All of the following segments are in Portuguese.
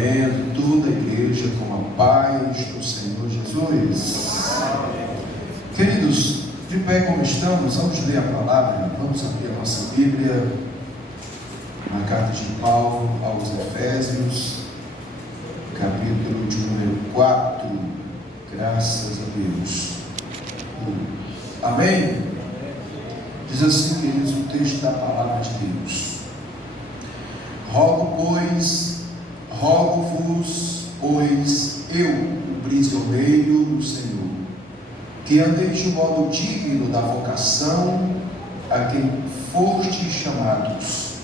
cumprimento toda a igreja com a paz do Senhor Jesus. Queridos, de pé como estamos, vamos ler a palavra, vamos abrir a nossa Bíblia na carta de Paulo aos Efésios, capítulo de número 4, graças a Deus. Amém? Diz assim, queridos, o texto da palavra de Deus: rogo-vos, pois eu, o prisioneiro do Senhor, que andeis de modo digno da vocação a quem fostes chamados,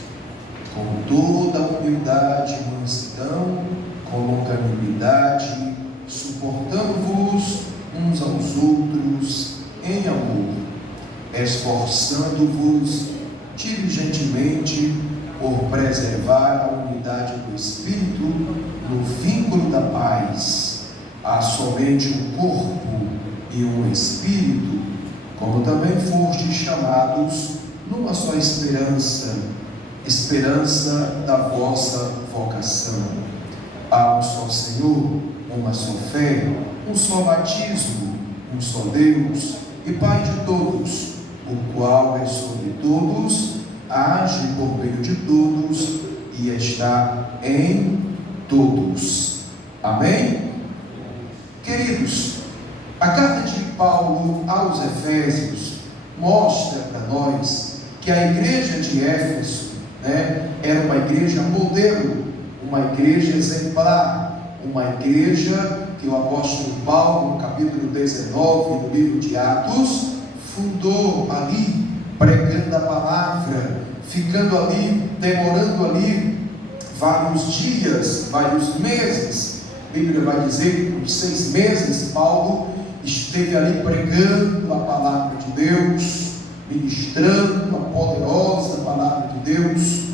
com toda a humildade e mansidão, com longanimidade, suportando-vos uns aos outros em amor, esforçando-vos diligentemente por preservar a unidade do Espírito no vínculo da paz. Há somente um corpo e um Espírito, como também fostes chamados numa só esperança da vossa vocação. Há um só Senhor, uma só fé, um só batismo, um só Deus e Pai de todos, o qual é sobre todos, age por meio de todos e está em todos. Amém? Queridos, a carta de Paulo aos Efésios mostra para nós que a igreja de Éfeso, era uma igreja modelo, uma igreja exemplar, uma igreja que o apóstolo Paulo, no capítulo 19 do livro de Atos, fundou ali, pregando a palavra, ficando ali, demorando ali vários dias, vários meses. A Bíblia vai dizer que por 6 meses Paulo esteve ali pregando a palavra de Deus, ministrando a poderosa palavra de Deus,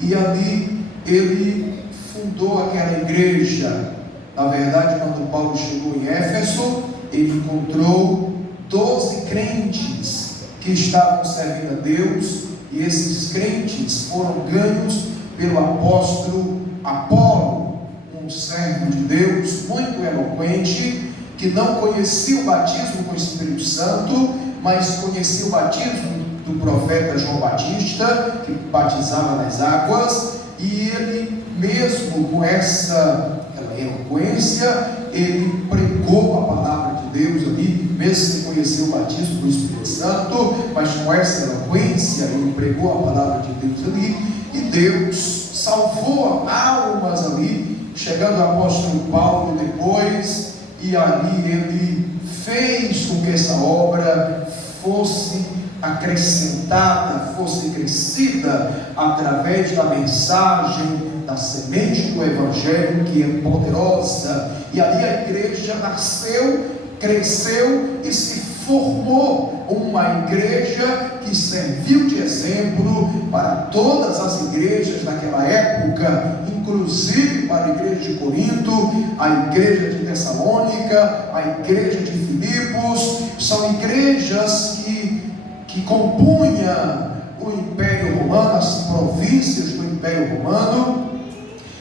e ali ele fundou aquela igreja. Na verdade, quando Paulo chegou em Éfeso, ele encontrou 12 crentes que estavam servindo a Deus, e esses crentes foram ganhos pelo apóstolo Apolo, um servo de Deus muito eloquente, que não conhecia o batismo com o Espírito Santo, mas conhecia o batismo do profeta João Batista, que batizava nas águas, e ele mesmo com essa eloquência, ele pregou a palavra de Deus ali, mesmo sem conhecer o batismo do Espírito Santo, mas com essa eloquência, ele pregou a palavra de Deus ali, e Deus salvou almas ali, chegando ao apóstolo Paulo depois, e ali ele fez com que essa obra fosse acrescentada, fosse crescida através da mensagem, da semente do Evangelho, que é poderosa. E ali a igreja nasceu, cresceu e se formou uma igreja que serviu de exemplo para todas as igrejas daquela época, inclusive para a igreja de Corinto, a igreja de Tessalônica, a igreja de Filipos. São igrejas que compunham o Império Romano, as províncias do Império Romano,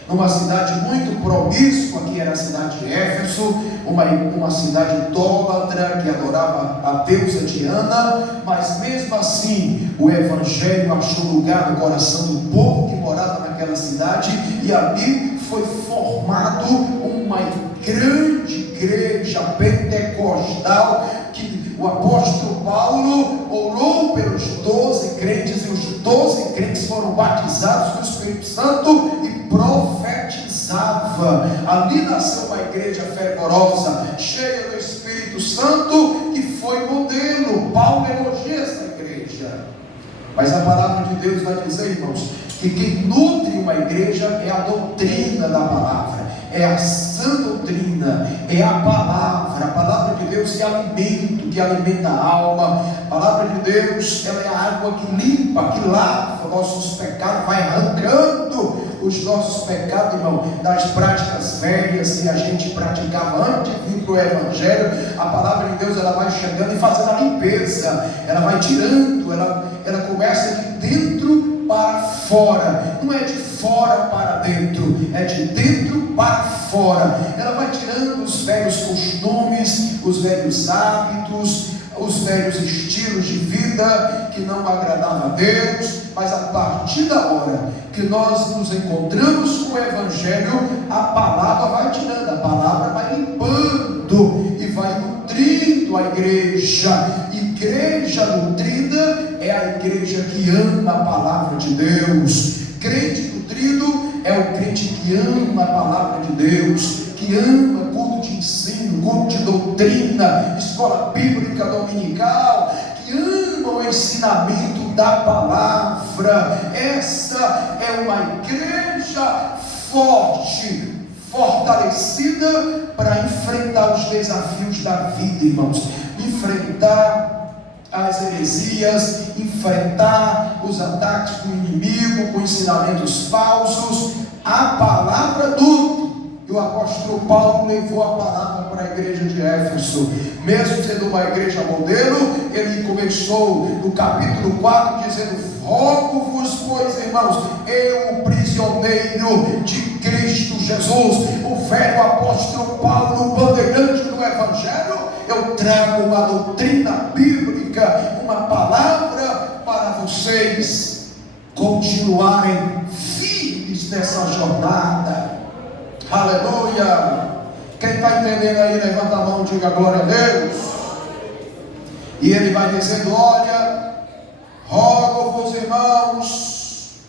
numa cidade muito promíscua, que era a cidade de Éfeso, uma cidade idólatra que adorava a deusa Diana, mas mesmo assim o Evangelho achou lugar no coração do povo que morava naquela cidade, e ali foi formado uma grande igreja pentecostal, que o apóstolo Paulo orou pelos 12 crentes, e os 12 crentes foram batizados no Espírito Santo e profetizava. Ali nasceu uma igreja fervorosa, cheia do Espírito Santo, que foi modelo. Paulo elogia essa igreja, mas a palavra de Deus vai dizer, irmãos, que quem nutre uma igreja é a doutrina da palavra, é a sã doutrina, é a palavra de Deus, que é alimento, que alimenta a alma. A palavra de Deus, ela é a água que limpa, que lava nossos pecados, vai arrancando os nossos pecados, irmão, das práticas velhas que a gente praticava antes de vir para o Evangelho. A palavra de Deus, ela vai chegando e fazendo a limpeza, ela vai tirando, ela começa de dentro para fora, não é de fora para dentro, é de dentro para fora. Ela vai tirando os velhos costumes, os velhos hábitos, os velhos estilos de vida que não agradavam a Deus. Mas a partir da hora que nós nos encontramos com o Evangelho, a palavra vai tirando, a palavra vai limpando e vai nutrindo a igreja. Igreja nutrida é a igreja que ama a palavra de Deus. Crente nutrido é o crente que ama a palavra de Deus, que ama culto de ensino, culto de doutrina, escola bíblica dominical, que ama o ensinamento da palavra. Essa é uma igreja forte, fortalecida para enfrentar os desafios da vida, irmãos. Enfrentar as heresias, enfrentar os ataques do inimigo com ensinamentos falsos. A palavra nutre. E o apóstolo Paulo levou a palavra para a igreja de Éfeso. Mesmo sendo uma igreja modelo, ele começou no capítulo 4 dizendo: rogo-vos, pois, irmãos, eu, o prisioneiro de Cristo Jesus, o velho apóstolo Paulo, bandeirante do Evangelho, eu trago uma doutrina bíblica, uma palavra para vocês continuarem firmes nessa jornada. Aleluia! Quem está entendendo aí, levanta a mão e diga glória a Deus. E ele vai dizendo: olha, rogo-vos, irmãos,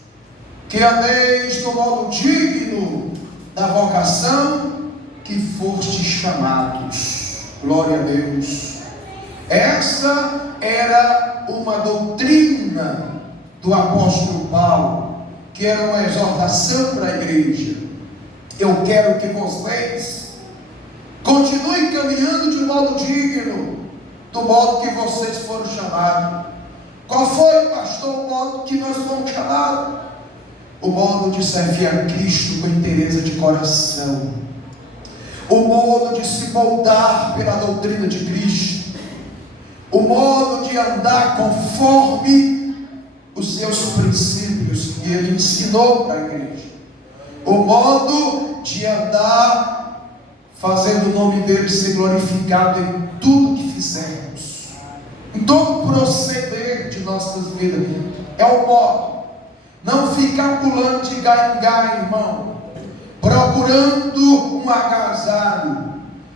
que andeis no modo digno da vocação que fostes chamados. Glória a Deus. Essa era uma doutrina do apóstolo Paulo, que era uma exortação para a igreja. Eu quero que vocês continuem caminhando de modo digno, do modo que vocês foram chamados. Qual foi, pastor, o modo que nós fomos chamados? O modo de servir a Cristo com inteireza de coração, o modo de se moldar pela doutrina de Cristo, o modo de andar conforme os seus princípios que ele ensinou para a igreja, o modo de andar fazendo o nome dele ser glorificado em tudo que fizermos, em todo proceder de nossas vidas. É o modo. Não ficar pulando de galho em galho, irmão, procurando um agasalho.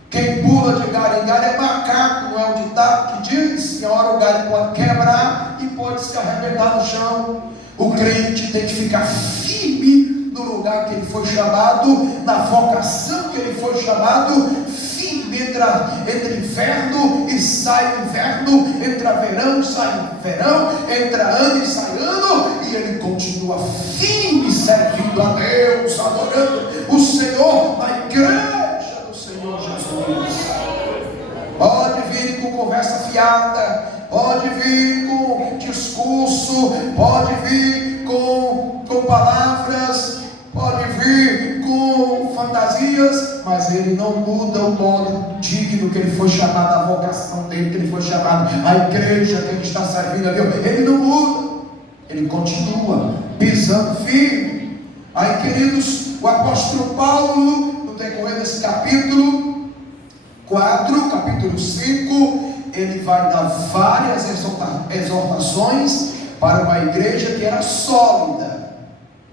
Quem pula de galho em galho é macaco, não é o ditado que diz que a hora o galho pode quebrar e pode se arrebentar no chão. O crente tem que ficar firme no lugar que ele foi chamado, na vocação que ele foi chamado, firme. Entra inverno e sai inverno, entra verão e sai verão, entra ano e sai ano, e ele continua firme, servindo a Deus, adorando o Senhor na igreja do Senhor Jesus. Pode vir com conversa fiada, pode vir com discurso, pode vir com palavras, pode vir com fantasias, mas ele não muda o modo digno que ele foi chamado, a vocação dele, que ele foi chamado, a igreja que ele está servindo a Deus. Ele não muda, ele continua pisando firme. Aí, queridos, o apóstolo Paulo, no decorrer desse capítulo 4, capítulo 5, ele vai dar várias exortações para uma igreja que era sólida,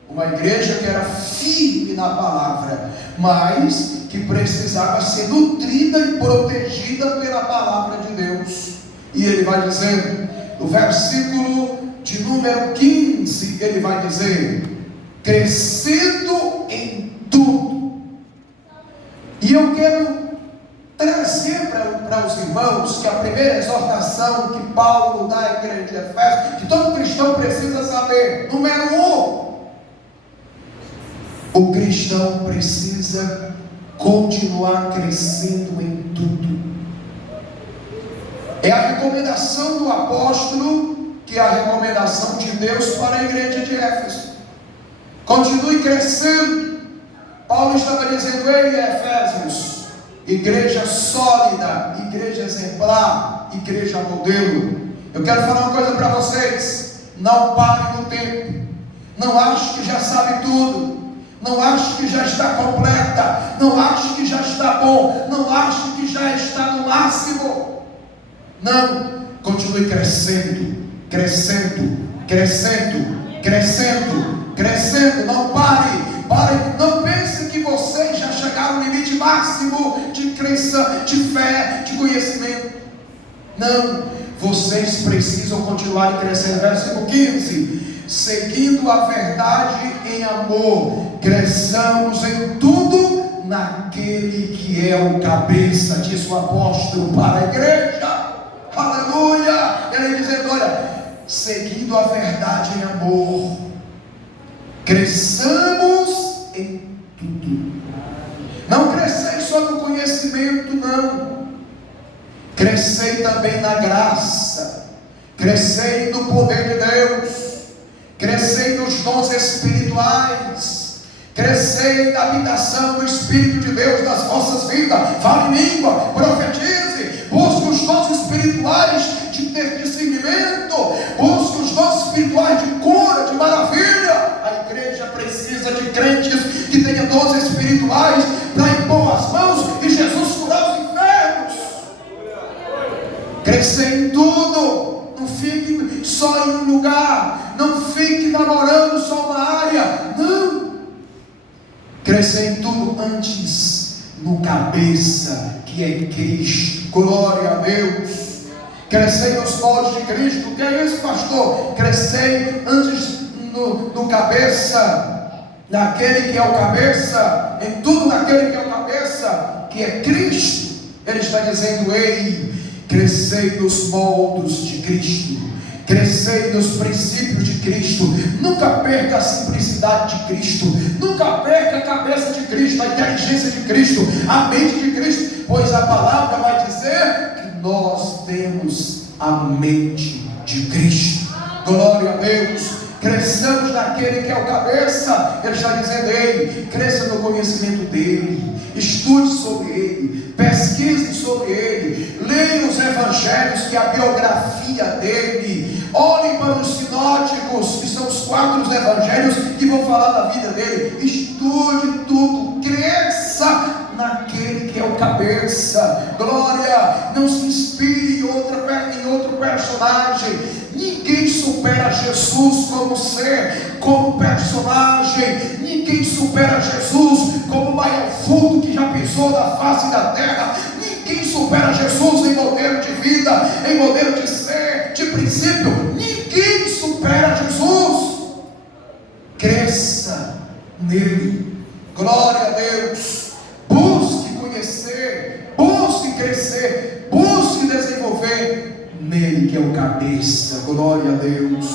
uma igreja que era firme na palavra, mas que precisava ser nutrida e protegida pela palavra de Deus. E ele vai dizendo, no versículo de número 15, ele vai dizer: crescendo em tudo. E eu quero trazer para os irmãos que a primeira exortação que Paulo dá à igreja de Éfeso, que todo cristão precisa saber, número 1, o cristão precisa continuar crescendo em tudo. É a recomendação do apóstolo, que é a recomendação de Deus para a igreja de Éfeso. Continue crescendo. Paulo estava dizendo: ei, Efésios, igreja sólida, igreja exemplar, igreja modelo. Eu quero falar uma coisa para vocês: não pare no tempo, não ache que já sabe tudo, não ache que já está completa, não ache que já está bom, não ache que já está no máximo. Não, continue crescendo, crescendo, crescendo, crescendo, crescendo. Não pare, não pense que vocês já chegaram no limite máximo de crença, de fé, de conhecimento. Não, vocês precisam continuar crescendo. Versículo 15: seguindo a verdade em amor, cresçamos em tudo naquele que é o cabeça, diz o apóstolo para a igreja. Aleluia! Ele dizendo: olha, seguindo a verdade em amor, cresçamos em tudo. Não crescei só no conhecimento, não. Crescei também na graça, crescei no poder de Deus, crescei nos dons espirituais, crescei na habitação do Espírito de Deus nas vossas vidas. Fale em língua, profetize, busque os dons espirituais de ter discernimento, busque os dons espirituais de cura, de maravilha. A igreja precisa de crentes que tenham dons espirituais para impor as mãos e Jesus curar os enfermos. Crescer em tudo. Não fique só em um lugar, não fique namorando só uma área, não. Crescer em tudo, antes no cabeça, que é Cristo. Glória a Deus. Crescer nos moldes de Cristo. O que é isso, pastor? Crescer antes no cabeça, naquele que é o cabeça, em tudo naquele que é o cabeça, que é Cristo. Ele está dizendo: ei, crescei nos moldes de Cristo, crescei nos princípios de Cristo. Nunca perca a simplicidade de Cristo, nunca perca a cabeça de Cristo, a inteligência de Cristo, a mente de Cristo, pois a palavra vai dizer que nós temos a mente de Cristo. Glória a Deus. Cresçamos naquele que é o cabeça. Ele está dizendo: ei, cresça no conhecimento dele, estude sobre ele, pesquise sobre ele, leia os evangelhos, que é a biografia dele, olhe para os sinóticos, que são os 4 evangelhos que vão falar da vida dele. Estude tudo, cresça naquele que é o cabeça. Glória. Não se inspire em outro personagem. Ninguém supera Jesus como ser, como personagem. Ninguém supera Jesus como o maior vulto que já pisou na face da terra. Ninguém supera Jesus em modelo de vida, em modelo de ser, de princípio. Ninguém supera Jesus. Cresça nele. Glória a Deus. Busque conhecer, busque crescer, busque desenvolver nele que é o cabeça. Glória a Deus.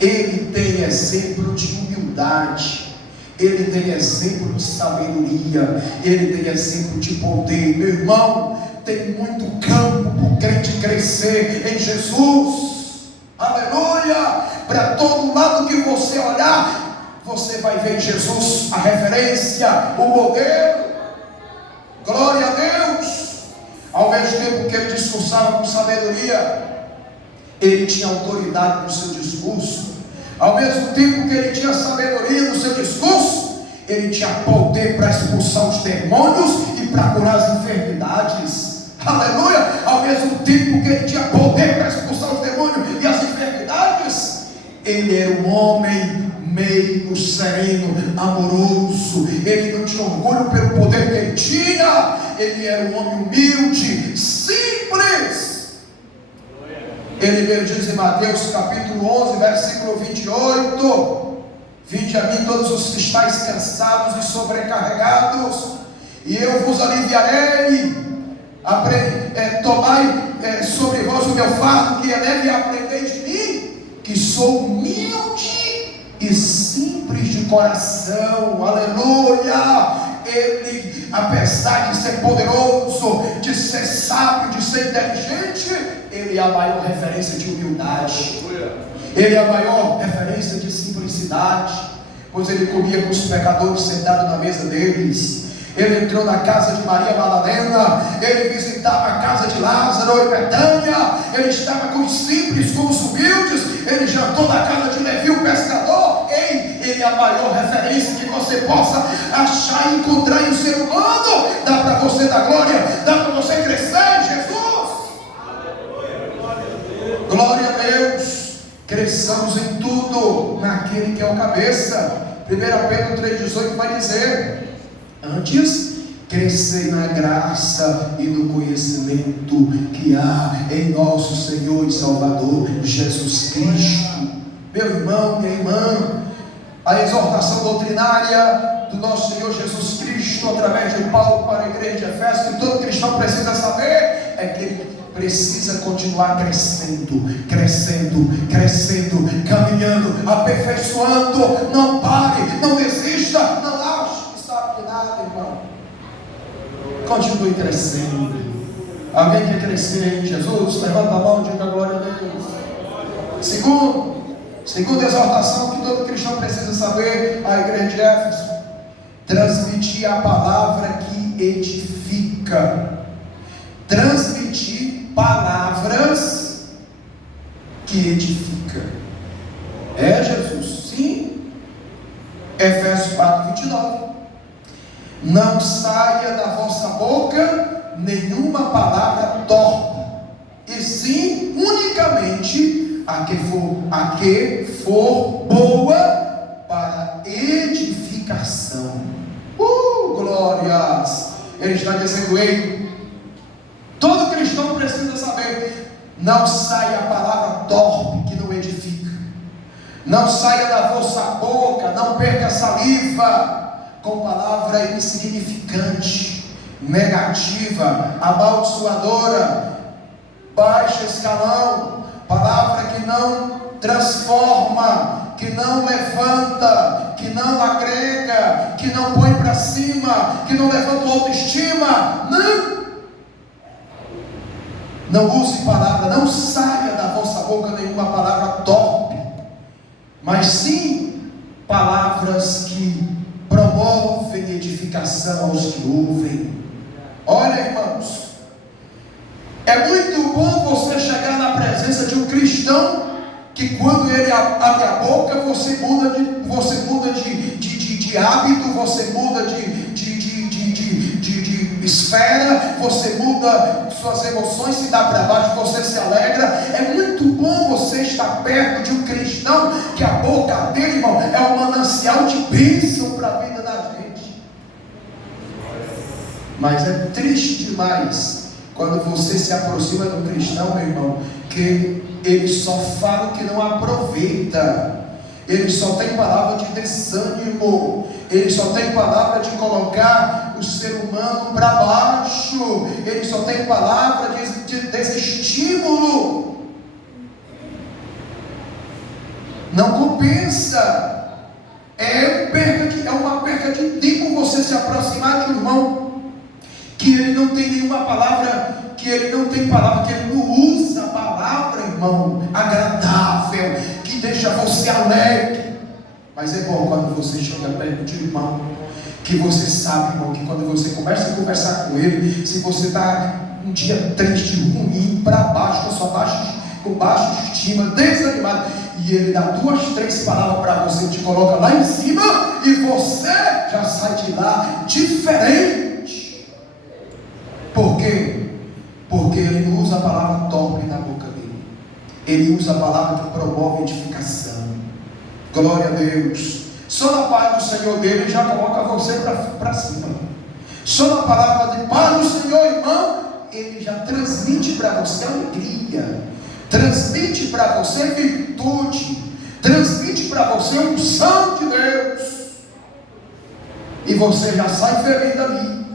Ele tem exemplo de humildade, ele tem exemplo de sabedoria, ele tem exemplo de poder. Meu irmão, tem muito campo para o crente crescer em Jesus. Aleluia. Para todo lado que você olhar, você vai ver em Jesus a referência, o modelo. Glória a Deus. Ao mesmo tempo que ele discursava com sabedoria, ele tinha autoridade no seu discurso. Ao mesmo tempo que ele tinha sabedoria no seu discurso, ele tinha poder para expulsar os demônios e para curar as enfermidades. Aleluia. Ao mesmo tempo que ele tinha poder para expulsar os demônios e as enfermidades, ele era um homem meio sereno, amoroso. Ele não tinha orgulho pelo poder que ele tinha. Ele era um homem humilde, simples. Ele mesmo diz em Mateus capítulo 11, versículo 28: vinde a mim todos os que estáis cansados e sobrecarregados, e eu vos aliviarei. Tomai sobre vós o meu fardo, que é leve, e aprendei de mim, que sou humilde e simples de coração. Aleluia. Ele, apesar de ser poderoso, de ser sábio, de ser inteligente, ele é a maior referência de humildade. Ele é a maior referência de simplicidade, pois ele comia com os pecadores sentado na mesa deles. Ele entrou na casa de Maria Madalena, ele visitava a casa de Lázaro em Betânia, ele estava com os simples, com os humildes, ele jantou na casa de Levi o pescador. Ele Ele é a maior referência que você possa achar e encontrar em um ser humano. Dá para você dar glória, dá para você crescer em Jesus. Glória a Deus. Cresçamos em tudo naquele que é o cabeça. 1 Pedro 3,18 vai dizer: antes, crescei na graça e no conhecimento que há em nosso Senhor e Salvador Jesus Cristo. Meu irmão, minha irmã, a exortação doutrinária do nosso Senhor Jesus Cristo através de Paulo para a igreja de Efésios, que todo cristão precisa saber, é que ele precisa continuar crescendo, caminhando, aperfeiçoando. Não pare, não desista, não ache que sabe de nada, irmão. Continue crescendo. Alguém quer crescer em Jesus? Levanta a mão e diga glória a Deus. Segunda exortação que todo cristão precisa saber, a igreja de Éfeso: transmitir a palavra que edifica. Transmitir palavras que edifica. É Jesus, sim. Efésios 4:29. Não saia da vossa boca nenhuma palavra torpe, e sim unicamente a que for boa para edificação. Glórias! Ele está dizendo: ei, todo cristão precisa saber, não saia a palavra torpe que não edifica. Não saia da vossa boca, não perca a saliva com palavra insignificante, negativa, amaldiçoadora, baixo escalão, palavra que não transforma, que não levanta, que não agrega, que não põe para cima, que não levanta autoestima. Não use palavra, não saia da vossa boca nenhuma palavra torpe, mas sim palavras que promovem edificação aos que ouvem. Olha, irmãos, é muito bom você chegar na presença de um cristão que quando ele abre a boca, você muda de hábito, você muda de esfera, você muda suas emoções, se dá para baixo, você se alegra. É muito bom você estar perto de um cristão que a boca dele, irmão, é um manancial de bênção para a vida da gente. Mas é triste demais quando você se aproxima de um cristão, meu irmão, que ele só fala o que não aproveita. Ele só tem palavra de desânimo, ele só tem palavra de colocar o ser humano para baixo, ele só tem palavra de desestímulo. Não compensa. É uma perca de tempo você se aproximar de um irmão que ele não tem nenhuma palavra, que ele não usa a palavra, irmão, agradável, que deixa você alegre. Mas é bom quando você chega perto de um irmão, que você sabe, irmão, que quando você começa a conversar com ele, se você está um dia triste, ruim, para baixo, com baixa estima, desanimado, e ele dá 2, 3 palavras para você, te coloca lá em cima, e você já sai de lá diferente. Por quê? Porque ele não usa a palavra torpe na boca dele, ele usa a palavra que promove edificação. Glória a Deus. Só na paz do Senhor dele já coloca você para cima. Só na palavra de paz do Senhor, irmão, ele já transmite para você alegria, transmite para você virtude, transmite para você a unção de Deus, e você já sai feliz dali,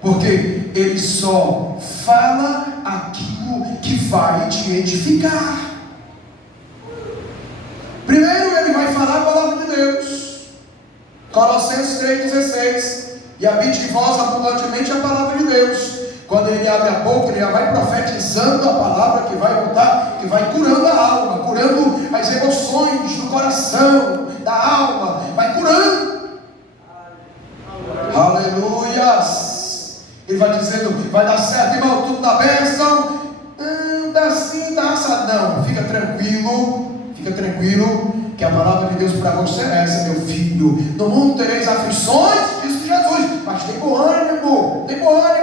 porque ele só fala aquilo que vai te edificar. Primeiro ele vai falar a palavra de Deus, Colossenses 3,16, e habite em vós abundantemente a palavra de Deus. Quando ele abre a boca, ele já vai profetizando a palavra que vai mudar, que vai curando a alma, curando as emoções do coração, da alma, vai curando. Aleluias. Ele vai dizendo, vai dar certo, irmão, tudo dá bênção. Dá sim, dá assado. Não, fica tranquilo, que a palavra de Deus para você é essa, meu filho. No mundo tereis aflições, disse Jesus, mas tem bom ânimo,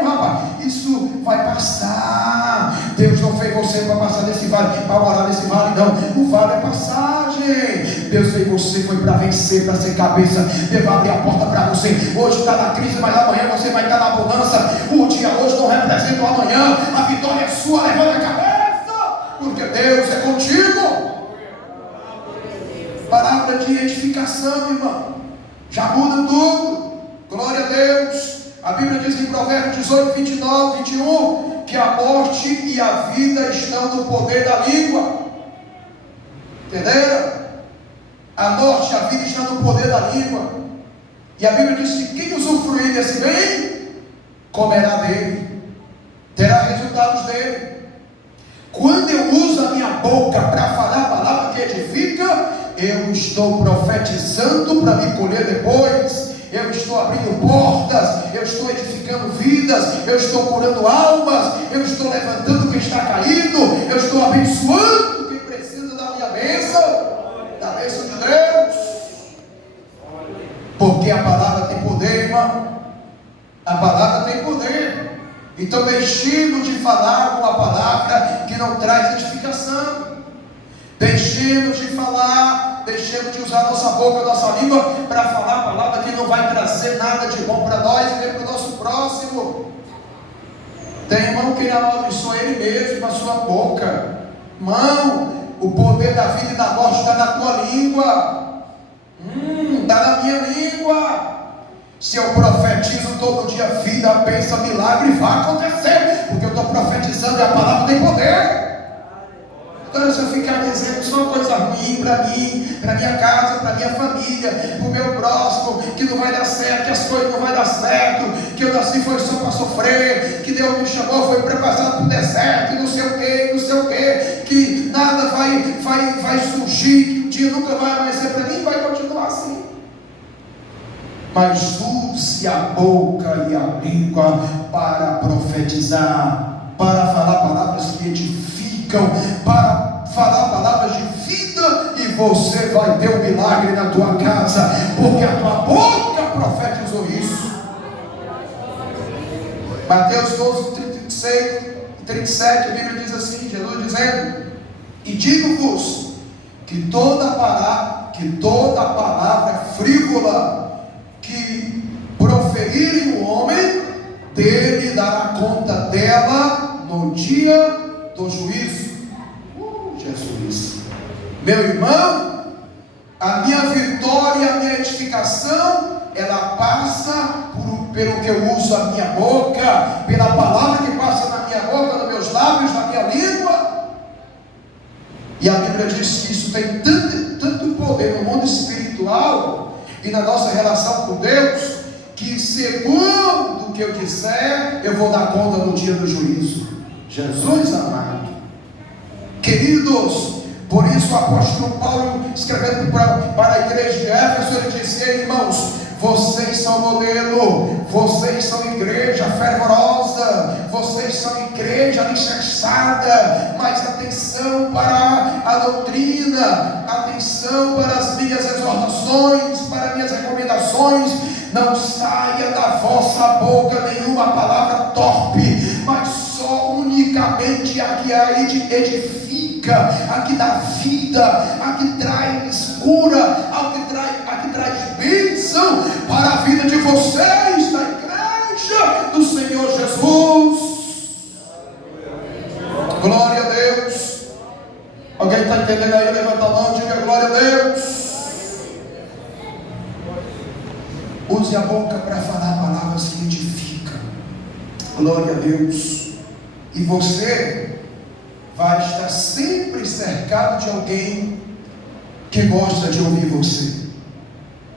rapaz. Isso vai passar. Deus não fez você para passar nesse vale, para morar nesse vale, não. O vale é passagem. Deus fez você, foi para vencer, para ser cabeça. Deus vai abrir a porta para você. Hoje está na crise, mas amanhã você vai estar na bonança. O dia hoje não representa o amanhã. A vitória é sua, levanta a cabeça, porque Deus é contigo. Palavra de edificação, irmão, já muda tudo. Glória a Deus. A Bíblia diz em Provérbios 18, 29, 21 que a morte e a vida estão no poder da língua. Entenderam? A morte e a vida estão no poder da língua. E a Bíblia diz que quem usufruir desse bem comerá dele, terá resultados dele. Quando eu uso a minha boca para falar a palavra que edifica, eu estou profetizando para me colher depois. Eu estou abrindo portas, eu estou edificando vidas, eu estou curando almas, eu estou levantando quem está caído, eu estou abençoando quem precisa da minha bênção, da bênção de Deus. Porque a palavra tem poder, irmão. A palavra tem poder. Então deixemos de falar uma palavra que não traz edificação. Deixemos de falar, deixemos de usar nossa boca, nossa língua para falar a palavra que não vai trazer nada de bom para nós e nem para o nosso próximo. Tem irmão que amaldiçoa ele mesmo com a sua boca. Irmão, o poder da vida e da morte está na tua língua. Está na minha língua. Se eu profetizo todo dia vida, bênção, milagre, vai acontecer, porque eu estou profetizando e a palavra tem poder. Então, se eu ficar dizendo só coisa ruim para mim, para minha casa, para minha família, para o meu próximo, que não vai dar certo, que as coisas não vai dar certo, que eu nasci foi só para sofrer, que Deus me chamou foi para passar para o deserto, e não sei o que, que nada vai surgir, que um dia nunca vai amanhecer para mim, vai continuar assim. Mas use a boca e a língua para profetizar, para falar palavras que edificam, para falar palavras de vida, e você vai ter um milagre na tua casa, porque a tua boca profetizou isso. Mateus 12, 36 e 37, a Bíblia diz assim, Jesus dizendo: e digo-vos que toda palavra frívola que proferir o homem, dele dará conta dela no dia do juízo. Jesus, meu irmão, a minha vitória, a minha edificação, ela passa pelo que eu uso a minha boca, pela palavra que passa na minha boca, nos meus lábios, na minha língua. E a Bíblia diz que isso tem tanto poder no mundo espiritual e na nossa relação com Deus, que segundo o que eu disser, eu vou dar conta no dia do juízo. Jesus amado, queridos, por isso o apóstolo Paulo, escrevendo para a igreja de Éfeso, ele disse: irmãos, vocês são modelo, vocês são igreja fervorosa, vocês são igreja alicerçada, mas atenção para a doutrina, atenção para as minhas exortações, para minhas recomendações. Não saia da vossa boca nenhuma palavra torpe, mas só unicamente a que edifica, a que dá vida, a que traz cura, a que traz bênção para a vida de vocês, da igreja do Senhor Jesus. Glória a Deus. Alguém está entendendo aí? Levanta a mão, diga glória a Deus. Use a boca para falar palavras que edificam. Glória a Deus. E você vai estar sempre cercado de alguém que gosta de ouvir você.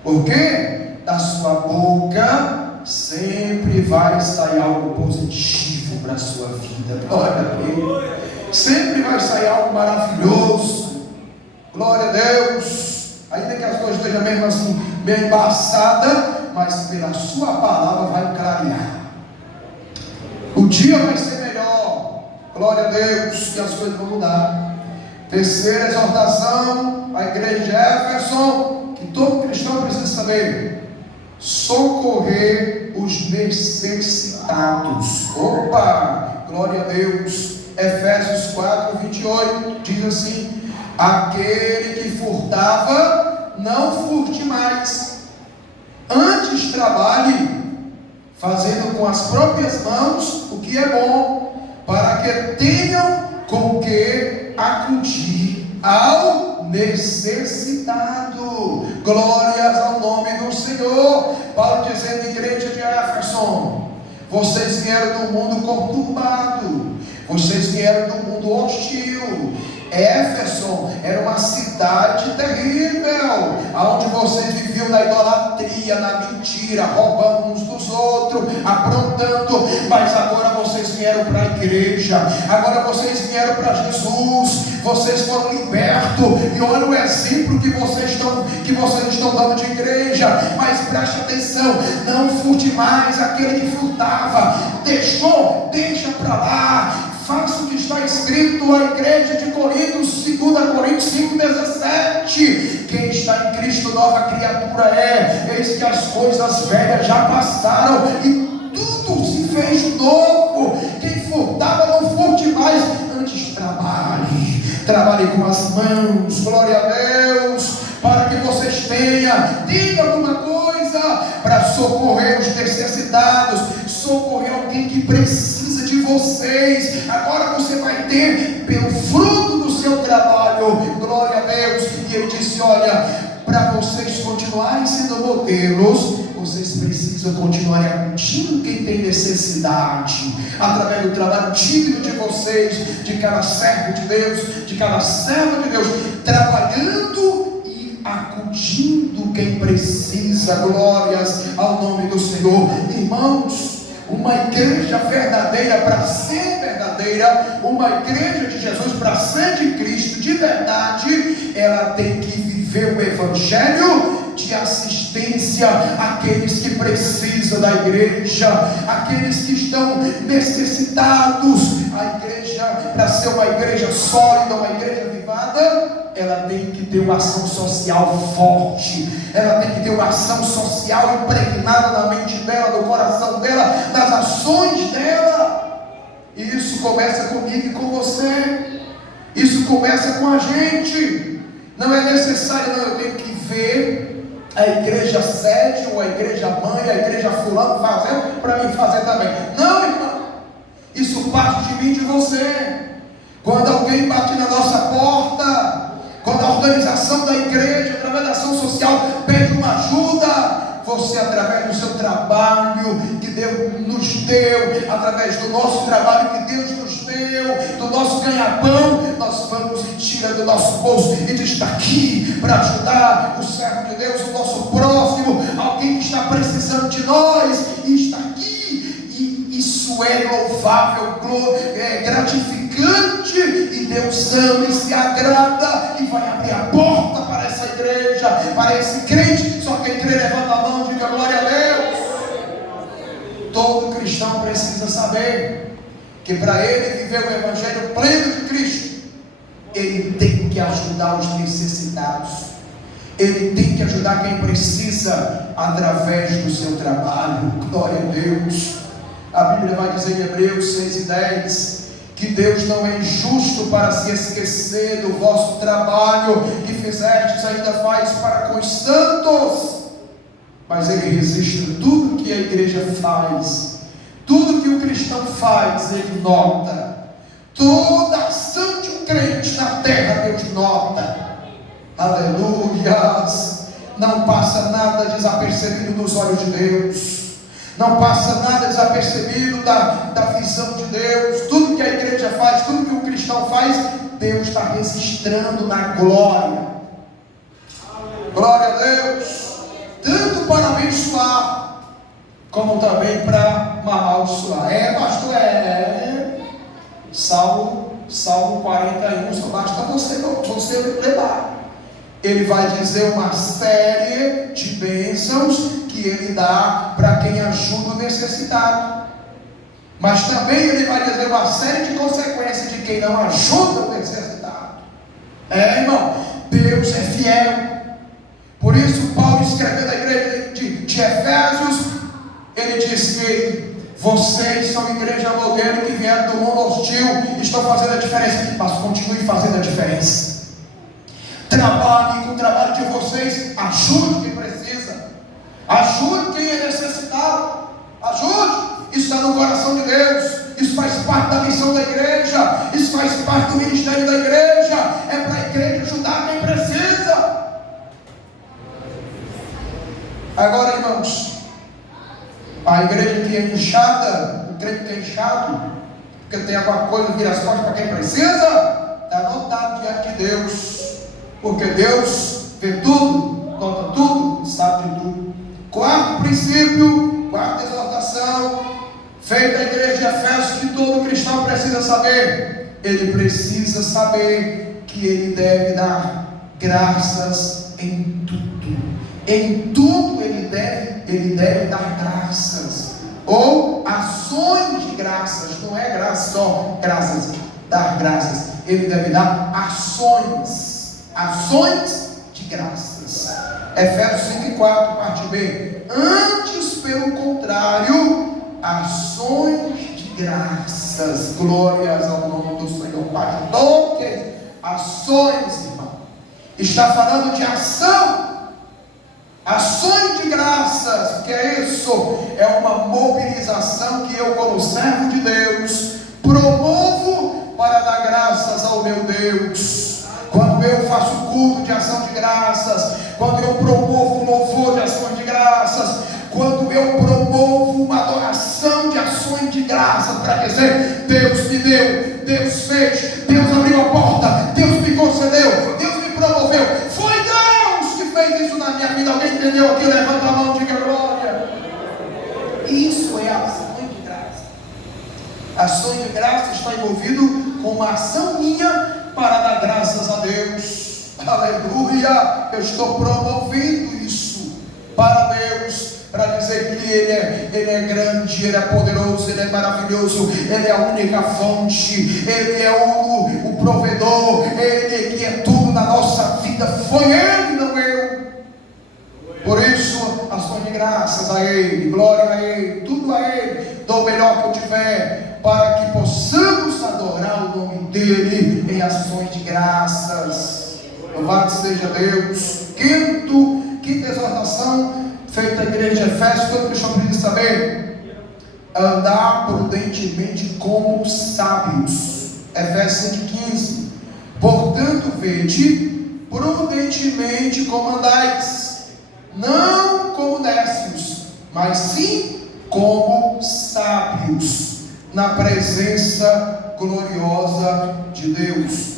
Porque da sua boca sempre vai sair algo positivo para a sua vida. Glória a Deus. Sempre vai sair algo maravilhoso. Glória a Deus. Ainda que as coisas estejam mesmo assim, meio embaçadas, mas pela sua palavra vai clarear. O dia vai ser melhor. Glória a Deus. E as coisas vão mudar. Terceira exortação à igreja de Éfeso, que todo cristão precisa saber: socorrer os necessitados. Opa, glória a Deus. Efésios 4, 28 diz assim: aquele que furtava, não furte mais, antes trabalhe, fazendo com as próprias mãos o que é bom, para que tenham com que acudir ao necessitado. Glórias ao nome do Senhor. Paulo dizendo: igreja de Éfeso, vocês vieram do mundo conturbado, vocês vieram do mundo hostil. Éfeso era uma cidade terrível, onde vocês viviam na idolatria, na mentira, roubando uns dos outros, aprontando. Mas agora vocês vieram para a igreja, agora vocês vieram para Jesus, vocês foram libertos. E olha o exemplo que vocês estão dando de igreja. Mas preste atenção: não furte mais. Aquele que furtava, deixa para lá. Faça o que está escrito à igreja de Coríntios, 2 Coríntios 5,17: quem está em Cristo, nova criatura é, eis que as coisas velhas já passaram e tudo se fez novo. Quem furtava, não furte mais, antes trabalhe com as mãos. Glória a Deus, para que vocês tenham alguma coisa para socorrer os necessitados, socorrer alguém que precisa de vocês. Agora você vai ter pelo fruto do seu trabalho. Glória a Deus. E ele disse: olha, para vocês continuarem sendo modelos, vocês precisam continuar acudindo quem tem necessidade, através do trabalho digno de vocês, de cada servo de Deus, de cada serva de Deus, trabalhando e acudindo quem precisa. Glórias ao nome do Senhor. Irmãos, uma igreja verdadeira, para ser verdadeira, uma igreja de Jesus, para ser de Cristo de verdade, ela tem que viver o evangelho de assistência àqueles que precisam da igreja, aqueles que estão necessitados. A igreja, para ser uma igreja sólida, uma igreja avivada, ela tem que ter uma ação social forte, ela tem que ter uma ação social impregnada na mente dela, no coração dela, nas ações dela. E isso começa comigo e com você, isso começa com a gente. Não é necessário, não, eu tenho que ver a igreja sede, ou a igreja mãe, a igreja fulano fazendo, para mim fazer também. Não, irmão, isso parte de mim e de você. Quando alguém bate na nossa porta, quando a organização da igreja, através da ação social, pede uma ajuda, você, através do seu trabalho que Deus nos deu, através do nosso trabalho que Deus nos deu, do nosso ganha-pão, nós vamos e tira do nosso bolso e diz: está aqui para ajudar o servo de Deus, o nosso próximo, alguém que está precisando de nós, e está aqui. E isso é louvável, é gratificante, e Deus ama e se agrada, e vai abrir a porta para essa igreja, para esse crente. Só quem crê levanta a mão e diga glória a Deus. Todo cristão precisa saber que para ele viver o evangelho pleno de Cristo, ele tem que ajudar os necessitados, ele tem que ajudar quem precisa através do seu trabalho. Glória a Deus. A Bíblia vai dizer em Hebreus 6:10 que Deus não é injusto para se esquecer do vosso trabalho que fizestes, ainda faz para com os santos, mas Ele registra tudo que a igreja faz, tudo que o cristão faz, Ele nota. Toda ação de um crente na terra, Deus nota. Aleluias. Não passa nada desapercebido nos olhos de Deus, não passa nada desapercebido da visão de Deus. Tudo que a igreja faz, tudo que o cristão faz, Deus está registrando na glória. Glória a Deus. Tanto para abençoar, como também para amaldiçoar. Pastor, Salmo 41, só basta você levar. Ele vai dizer uma série de bênçãos que Ele dá para quem ajuda o necessitado, mas também Ele vai dizer uma série de consequências de quem não ajuda o necessitado. Irmão, Deus é fiel. Por isso Paulo escrevendo à igreja de Efésios, ele diz que vocês são igreja modelo que vieram do mundo hostil, estão fazendo a diferença, mas continue fazendo a diferença. Trabalhe com o trabalho de vocês, ajude quem precisa, ajude quem é necessitado, ajude. Isso está no coração de Deus, isso faz parte da missão da igreja, isso faz parte do ministério da igreja, é para a igreja ajudar quem precisa. Agora, irmãos, a igreja que é inchada, o crente que é inchado, porque tem alguma coisa vira as costas para quem precisa, está anotado diante de Deus, porque Deus vê tudo, nota tudo, sabe de tudo. Quarto princípio, quarta exortação, feita a igreja de Efésios, que todo cristão precisa saber. Ele precisa saber que ele deve dar graças em tudo. Em tudo ele deve dar graças, ou ações de graças, não é graça só, graças, dar graças, ele deve dar ações de graças. Efésios 5:4, parte B. Antes, pelo contrário, ações de graças. Glórias ao nome do Senhor. Parte 2, ações, irmão. Está falando de ação. Ações de graças, que é isso? É uma mobilização que eu, como servo de Deus, promovo para dar graças ao meu Deus. Quando eu faço culto de ação de graças, quando eu promovo um louvor de ações de graças, quando eu promovo uma adoração de ações de graças, para dizer: Deus me deu, Deus fez, Deus abriu a porta, Deus me concedeu, Deus me promoveu, foi Deus que fez isso na minha vida. Alguém entendeu aqui? Levanta a mão e diga glória. Isso é ações de graça. Ações de graça está envolvido com uma ação minha para dar graças a Deus. Aleluia! Eu estou promovendo isso para Deus, para dizer que Ele é grande, Ele é poderoso, Ele é maravilhoso, Ele é a única fonte, Ele é o provedor, Ele que é tudo na nossa vida. Foi Ele, não eu. Por isso, ações de graças a Ele, glória a Ele, tudo a Ele, dou o melhor que eu tiver, para que possamos adorar o nome dEle em ações de graças. Louvado seja Deus. Quinta exortação feita à igreja de Efésios, todo cristão precisa saber: andar prudentemente como sábios. Efésios 5:15. Portanto, vede prudentemente como andais, não como nécios, mas sim como sábios, na presença gloriosa de Deus.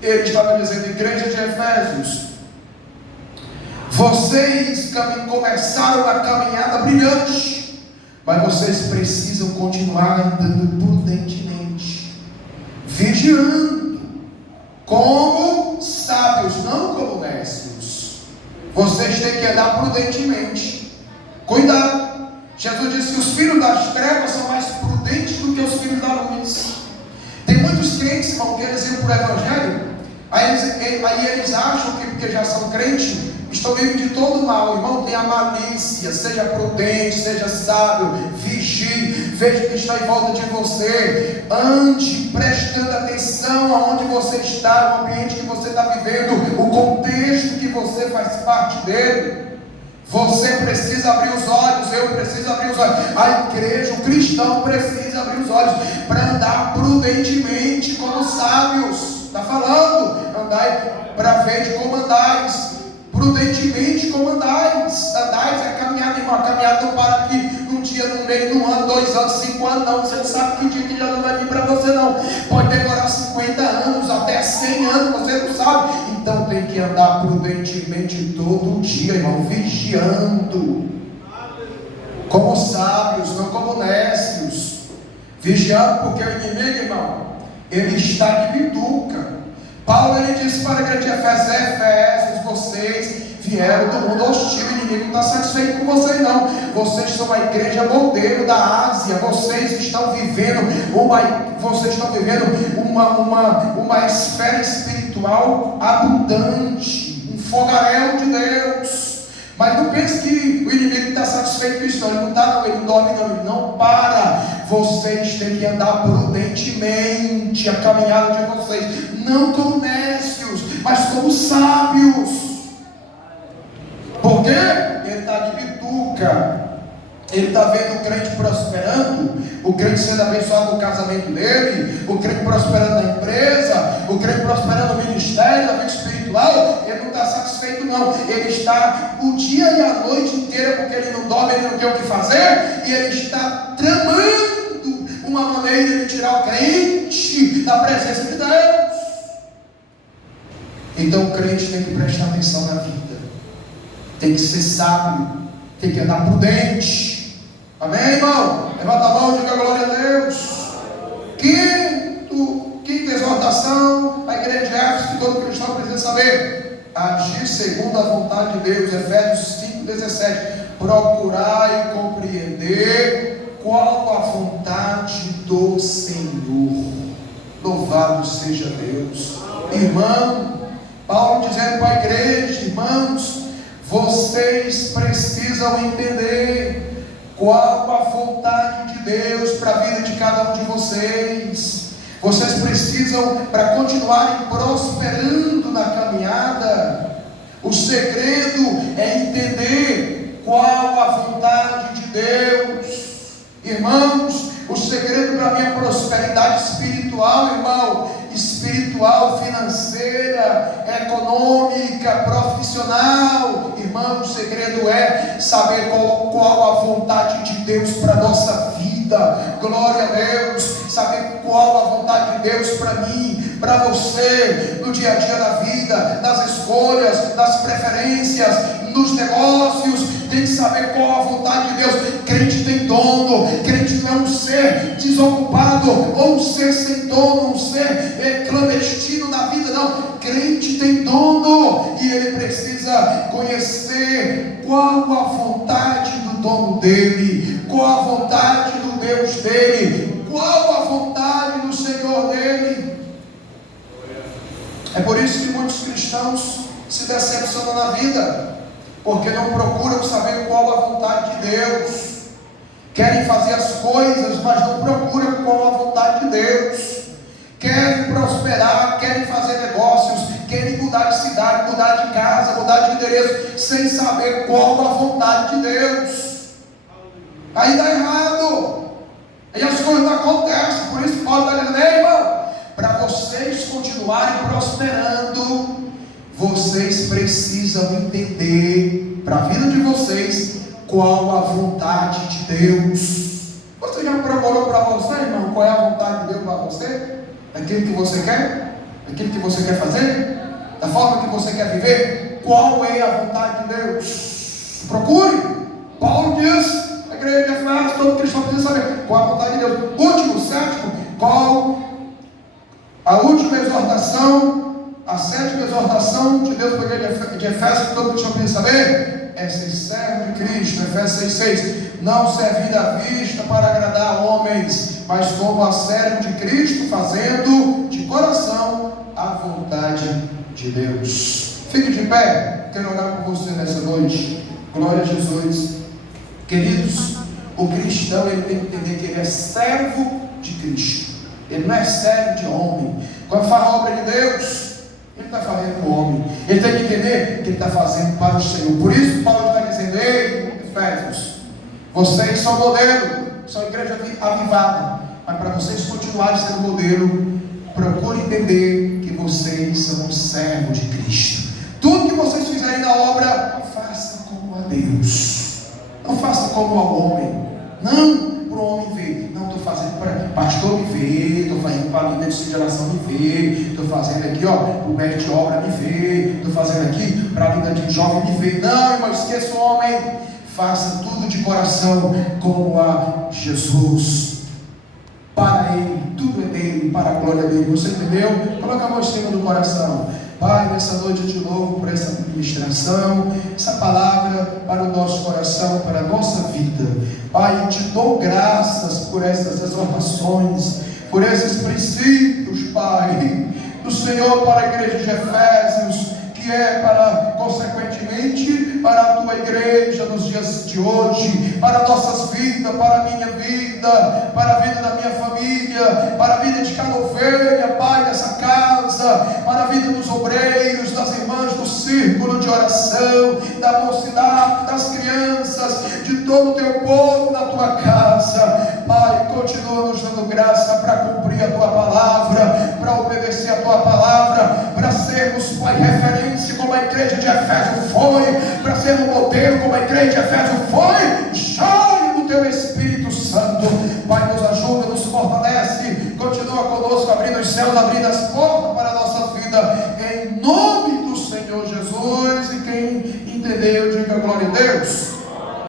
Ele estava dizendo, igreja de Efésios, vocês começaram a caminhada brilhante, mas vocês precisam continuar andando prudentemente, vigiando, como sábios, não como nécios. Vocês têm que andar prudentemente. Cuidado. Jesus disse que os filhos das trevas são mais prudentes do que os filhos da luz. Tem muitos crentes, irmão, que eles iam para o Evangelho, aí eles acham que porque já são crentes, estão livres de todo mal. Irmão, tenha malícia, seja prudente, seja sábio, vigie, veja o que está em volta de você, ande prestando atenção aonde você está, no ambiente que você está vivendo, o contexto que você faz parte dele. Você precisa abrir os olhos, eu preciso abrir os olhos, a igreja, o cristão precisa abrir os olhos para andar prudentemente como sábios. Está falando, andai para ver de como andais, prudentemente como andais. Andais é caminhada, irmão. A caminhada não para aqui num dia, num mês, num ano, 2 anos, 5 anos, não. Você não sabe que dia que já não vai vir para você, não. Pode demorar 50 anos, até 100 anos, você não sabe. Então tem que andar prudentemente todo dia, irmão, vigiando, como sábios, não como nécios. Vigiando, porque o inimigo, irmão, ele está de bituca. Paulo, ele disse para a igreja de Efésios, vocês vieram do mundo hostil. O inimigo não está satisfeito com vocês, não. Vocês são a igreja modelo da Ásia. Vocês estão vivendo uma esfera espiritual abundante, um fogaréu de Deus. Mas não pense que o inimigo está satisfeito com isso, não. Ele não está, não. Ele não dorme, não. Ele não para. Vocês têm que andar prudentemente a caminhada de vocês, não como nécios, mas como sábios. Por quê? Ele está de bituca. Ele está vendo o crente prosperando, o crente sendo abençoado no casamento dele, o crente prosperando na empresa, o crente prosperando no ministério, na vida espiritual. Ele não está satisfeito, não. Ele está o dia e a noite inteira, porque ele não dorme, ele não tem o que fazer, e ele está tramando uma maneira de tirar o crente da presença de Deus. Então o crente tem que prestar atenção na vida, tem que ser sábio, tem que andar prudente. Amém, irmão? Levanta a mão e diga glória a Deus. Quinta exortação, a igreja de Éfeso, que todo cristão precisa saber: agir segundo a vontade de Deus. Efésios 5,17. Procurar e compreender qual a vontade do Senhor. Louvado seja Deus. Irmão, Paulo dizendo para a igreja: irmãos, vocês precisam entender qual a vontade de Deus para a vida de cada um de vocês. Vocês precisam, para continuarem prosperando na caminhada, o segredo é entender qual a vontade de Deus. Irmãos, o segredo para a minha prosperidade espiritual, irmão, espiritual, financeira, econômica, profissional, irmão, o segredo é saber qual a vontade de Deus para a nossa vida. Glória a Deus. Saber qual a vontade de Deus para mim, para você, no dia a dia da vida, nas escolhas, nas preferências, nos negócios. Tem que saber qual a vontade de Deus. Crente tem dono. Crente não é um ser desocupado ou um ser sem dono, um ser clandestino na vida, não. Crente tem dono e ele precisa conhecer qual a vontade do dono dele, qual a vontade do Deus dele, qual a vontade do Senhor dele. É por isso que muitos cristãos se decepcionam na vida, porque não procuram saber qual a vontade de Deus. Querem fazer as coisas, mas não procuram qual a vontade de Deus. Querem prosperar, querem fazer negócios, querem mudar de cidade, mudar de casa, mudar de endereço, sem saber qual a vontade de Deus. Aí dá errado, aí as coisas não acontecem. Por isso Paulo está dizendo: ei, irmão, para vocês continuarem prosperando, vocês precisam entender, para a vida de vocês, qual a vontade de Deus. Você já procurou para você, irmão, qual é a vontade de Deus para você? Aquilo que você quer? Aquilo que você quer fazer? Da forma que você quer viver? Qual é a vontade de Deus? Procure. Paulo diz, a igreja de Éfeso, todo cristão precisa saber qual é a vontade de Deus. Último, sétimo, qual a última exortação, a sétima exortação de Deus para a igreja de Éfeso, que todo cristão precisa saber? É ser servo de Cristo. Efésios 6,6. Não servindo à vista para agradar a homens, mas como a servo de Cristo, fazendo de coração a vontade de Deus. Fique de pé, quero orar por você nessa noite. Glória a Jesus. Queridos, o cristão ele tem que entender que ele é servo de Cristo. Ele não é servo de homem. Quando fala a obra de Deus, ele não está fazendo para o homem. Ele tem que entender que ele está fazendo para o Senhor. Por isso Paulo está dizendo: ei, Efésios, vocês são modelo, são igreja avivada, mas para vocês continuarem sendo modelo, procure entender que vocês são servos de Cristo. Tudo que vocês fizerem na obra, faça como a Deus, não faça como ao homem. Não para o homem ver. Não, estou fazendo para pastor me ver, estou fazendo para a líder de geração me ver, estou fazendo aqui, o mestre de obra me ver, estou fazendo aqui para a líder de jovem me ver. Não, irmão, esqueça o homem. Faça tudo de coração como a Jesus. Para Ele, tudo é dele, para a glória dele. Você entendeu? Coloca a mão em cima do coração. Pai, nessa noite eu te louvo por essa ministração, essa palavra para o nosso coração, para a nossa vida. Pai, eu te dou graças por essas exortações, por esses princípios, Pai, do Senhor para a igreja de Efésios, que é para, consequentemente, para a tua igreja nos dias de hoje, para nossas vidas, para a minha vida, para a vida da minha família, para a vida de cada ovelha, Pai, dessa casa, para a vida dos obreiros, das irmãs do círculo de oração, da mocidade, das crianças, de todo o teu povo na tua casa. Pai, continua nos dando graça para cumprir a tua palavra, para obedecer a tua palavra, para sermos, Pai, referência como a igreja de Efésio foi, para sermos modelo como a igreja de Efésio foi. Chore no teu Espírito Santo, Pai, nos ajuda, nos fortalece, continua conosco, abrindo os céus, abrindo as portas para a nossa vida, em nome do Senhor Jesus. E quem entendeu, diga glória a Deus.